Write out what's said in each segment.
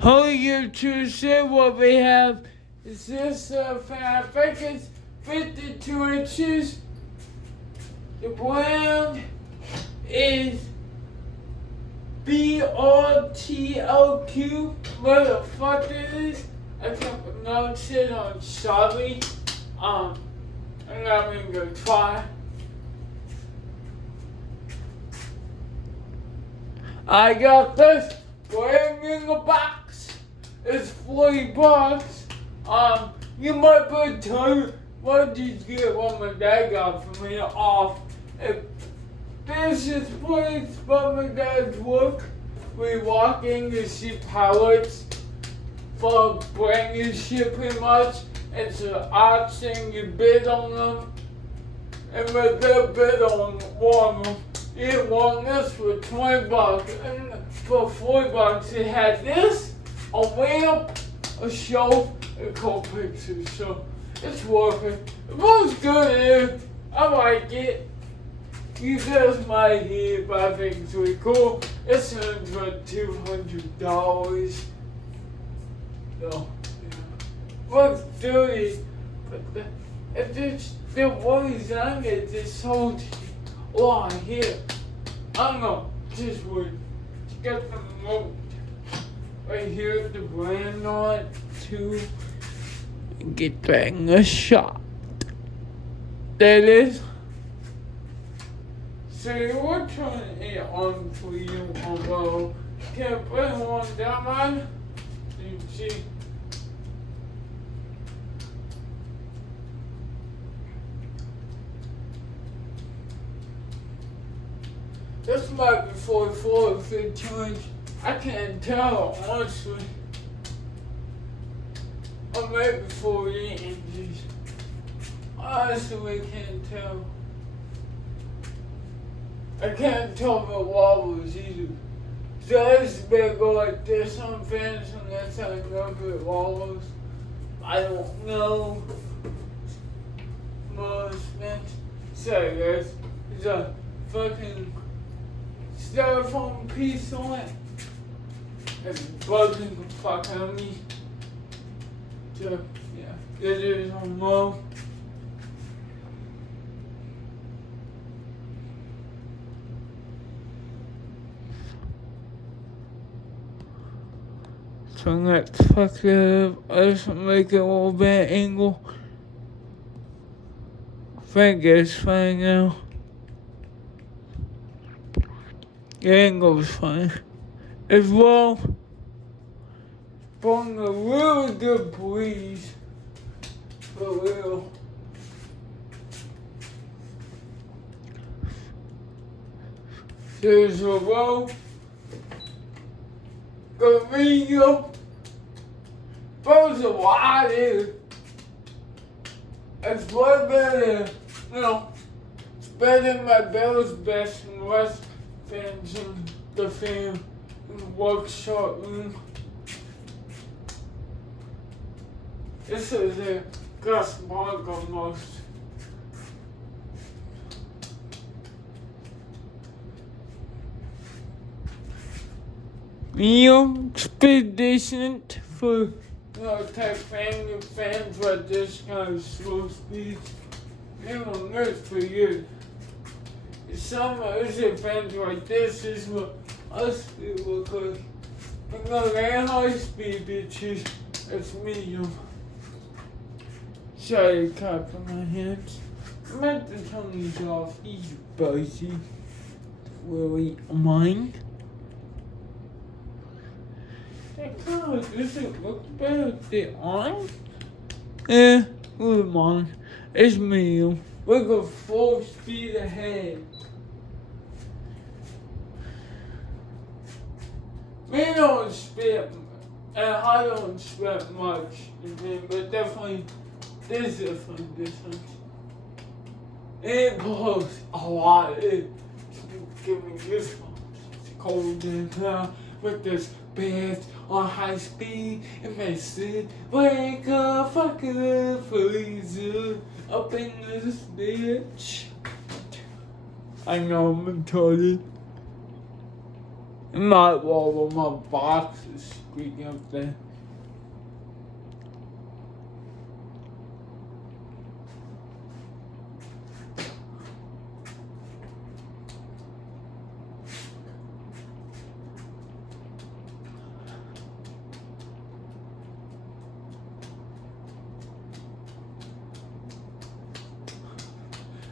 Here to say what we have is this fan. I think it's 52 inches. The brand is BRTLQ. What the fuck it is? I can't pronounce it. I'm sorry. I'm not even gonna try. I got this brand new in the box. It's $40. You might be telling, what did you get what my dad got for me off? If this is place from my dad's work, we walk in to see pallets for brand new shit pretty much. It's an auction, you bid on them, and with their bid on one, you won this for $20, and for $40 it had this, a lamp, a shelf, and a couple pictures, so it's worth it. It was good, I like it. You guys might hear it, but I think it's really cool. It's for $200. So, looks dirty, but the worries on it is so on here. I don't know, just would get the note right here with the brand on it too. And get back in a shot. That is. So we're turning it on for you, although can I put one down on? You see. This might be 44 or 52 inch. I can't tell, honestly. Or maybe 48 inches. Honestly, I can't tell. I can't tell if it wobbles either. So this may go like this on fans unless I know if it wobbles. I don't know. Most fans. Sorry guys. There's a fucking styrofoam piece on it. It's bugging the fuck out of me. So, yeah, it is on low. So let's fuck it up. Let's make it a little bit angle. I think it's fine now. The angle's fine. As well, from a really good breeze. For real. There's a row. The medium. There's a lot here. It's way better, it's better than my Bell's Best and West fans in the fan in the workshop room. This is a Gus Mark almost. Medium, pretty decent for type fans like this kind of slow speed. Even this for you. Some other fans like this is what us people look like. But no, they're high speed bitches. It's medium. Sorry, cut from my hands. I meant to turn these off. These are buzzy. Really mine. Does it look better if they're on? Yeah, we're on. It's medium. We go full speed ahead. We don't spit, and I don't spit much, but definitely, there's a fun difference. It blows a lot. It's giving me goosebumps. It's cold in town with this band on high speed and mess it. Wake up, fuck it up, freezer up in this bitch. I know I'm retarded. It might wobble my box is squeaking up there.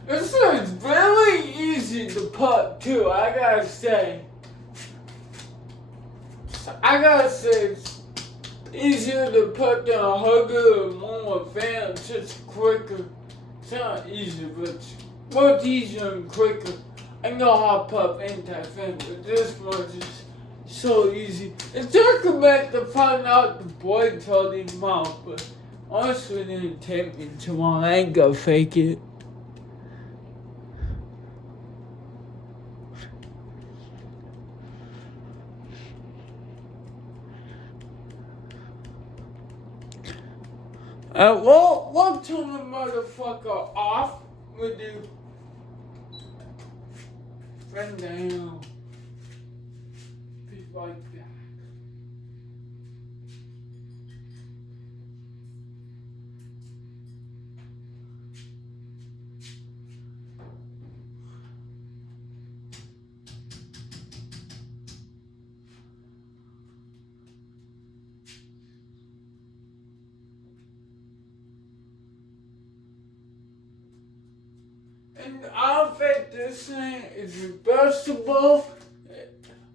This is really easy to put too, I gotta say. It's easier to put than a hugger or more fan. It's just quicker. It's not easy, but it's much easier and quicker. I know how to put anti-fan, but this much is so easy. It took a minute to find out the blades holding them out, but honestly, it didn't take me too long. I ain't gonna fake it. We'll turn the motherfucker off with you. Friend down. Be right back. And I don't think this thing is reversible. I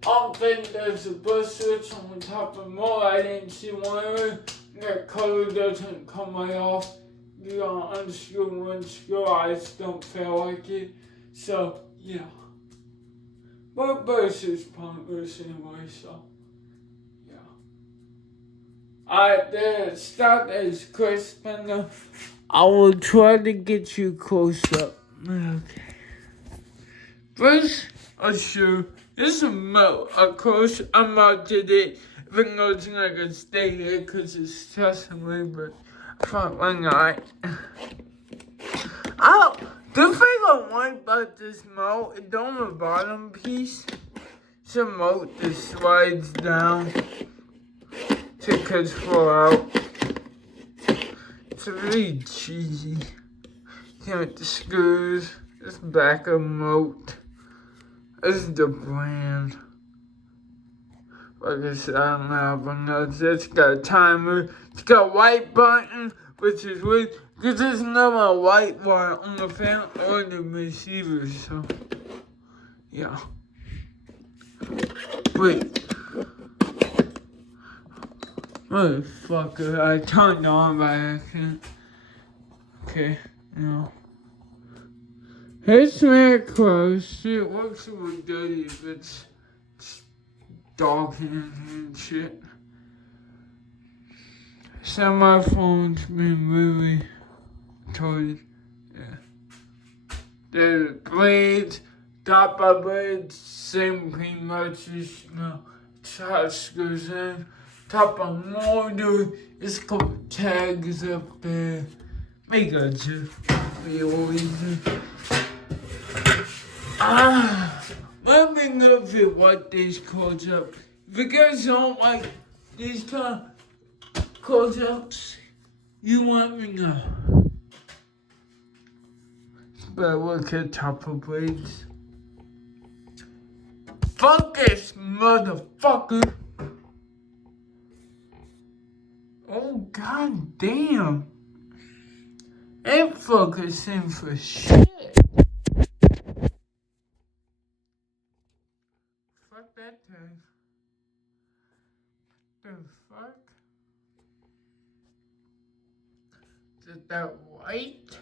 don't think there's a bus switch on top of the motor. I didn't see one of it. That color doesn't come right off. You gotta unscrew one screw. I just don't feel like it. So, yeah. But bus is pointless anyway, so. Yeah. Alright, there. Start as crisp enough. I will try to get you close up. Okay. First, I'll show this is a melt. Of course, I melted it. Even though it's not gonna stay here because it's stressing me, but probably not. Oh, the thing I like about this melt, it's on the bottom piece. It's a melt that slides down to control out. It's really cheesy. With the screws, this back of moat. This is the brand. Like I said, I don't have a notes. It's got a timer. It's got a white button, which is weird because there's no white wire on the fan or the receiver. So, yeah. Wait. Motherfucker, I turned on by accident. Okay. No. It's very close. It looks a little dirty if it's dark and shit. So my phone's been really told. Yeah. The blades, top of blades, same pretty much as how it screws in. Top of motor, it's got tags up there. I got you. Let me know if you like these close ups. If you guys don't like these kind of close ups, you let me know. But look at top of blades. Fuck this motherfucker. Oh god damn. Ain't focusing for shit. Fuck that thing. The fuck? Is that white?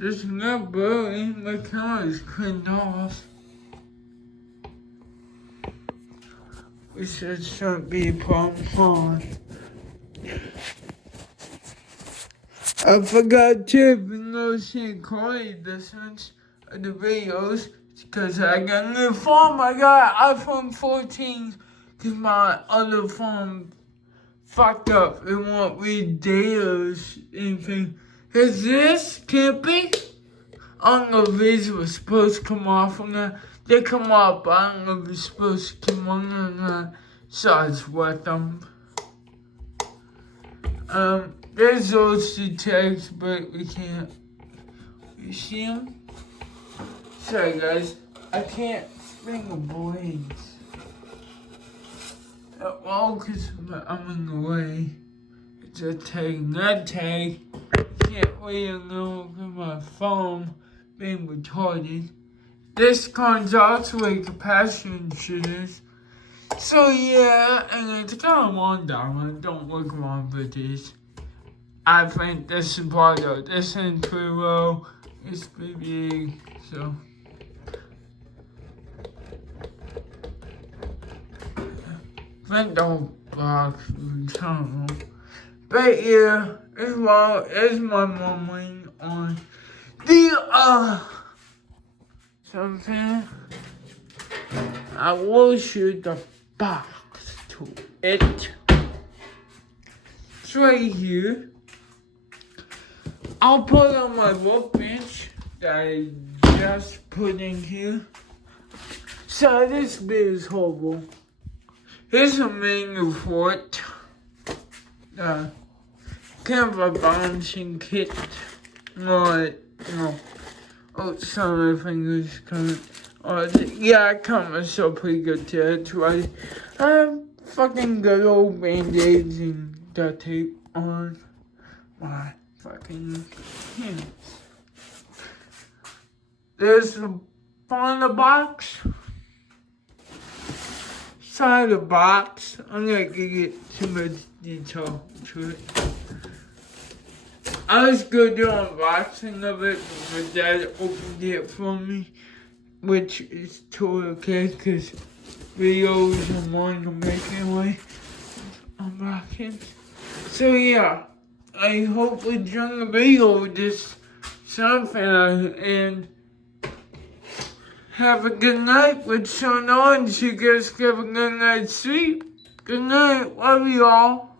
It's not blurry. My camera's turned off. Which shouldn't be a problem. I forgot to seeing quality difference of the videos because I got a new phone. I got an iPhone 14 because my other phone fucked up. It won't read data or anything. Cause this can't be. I don't know if these were supposed to come off on that. they come up. I don't know if it's supposed to come on or not. So it's with them. There's those two tags, but we can't. You see them? Sorry guys, I can't spin the blades. Well, because I'm in the way. It's a tag, not tag. Can't wait a little bit my phone being retarded. This comes out like capacitor shit is. So yeah, and it's kind of long down. Don't look wrong with this. I think this is part of this is pretty low. It's pretty big, so. I think the box was tunnel. But yeah, as well as my mom on the something. I will shoot the box to it. It's right here. I'll put on my workbench that I just put in here. So this bit is horrible. Here's a manual for it. Kind of a bouncing kit. No. Oh, some of the fingers coming. Yeah, I cut myself pretty good too. That's right. Fucking good old band-aids and duct tape on my fucking hands. There's the front of the box. Side of the box. I'm not gonna get too much detail to it. I was gonna do an unboxing of it, but my dad opened it for me, which is totally okay, because videos I'm wanting to make anyway. Unboxing. So yeah, I hope during the video this something and have a good night with Sean on. So you guys have a good night's sleep. Good night. Love you all.